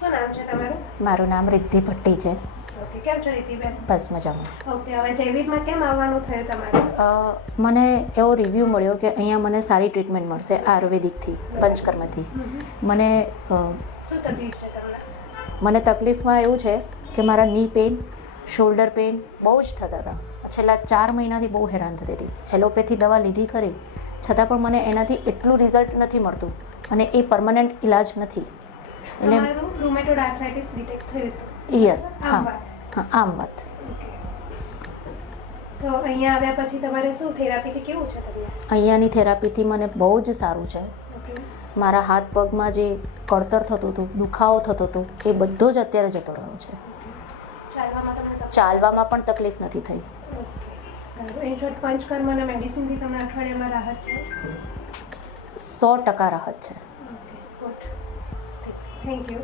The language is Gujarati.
શું નામ છે તમારું? મારું નામ રિદ્ધિ ભટ્ટી છે. ઓકે, કેમ છો રીતિબેન? બસ મજામાં. ઓકે, હવે જયવીરમાં કેમ આવવાનું થયું તમારે? મને એવો રિવ્યૂ મળ્યો કે અહીંયા મને સારી ટ્રીટમેન્ટ મળશે આયુર્વેદિકથી, પંચકર્મથી. મને શું તકલીફ છે તમને? મને તકલીફમાં એવું છે કે મારા ની પેઇન, શોલ્ડર પેઇન બહુ જ થતા હતા. છેલ્લા 4 મહિનાથી બહુ હેરાન થતી હતી. એલોપેથી દવા લીધી ખરી, છતાં પણ મને એનાથી એટલું રિઝલ્ટ નથી મળતું અને એ પરમનન્ટ ઇલાજ નથી. એટલે તમારું રૂમેટોઇડ આર્થરાઇટિસ ડિટેક્ટ થયું હતું? યસ, હા હા, આમ વાત. ઓકે, તો અહીંયા આવ્યા પછી તમારે શું થેરાપીથી કેવું છે તમને? અહીંયાની થેરાપીથી મને બહુ જ સારું છે. ઓકે, મારા હાથ પગમાં જે કળતર થતું હતું, દુખાવો થતો હતો, એ બધો જ અત્યારે જતો રહ્યો છે. ચાલવામાં તમને તકલીફ? ચાલવામાં પણ તકલીફ નથી થઈ. ઓકે, સારું. ઇન શોર્ટ, પંચકર્મ અને મેડિસિનથી તમને અઠવાડિયામાં રાહત છે? 100% રાહત છે. Okay, good. Thank you.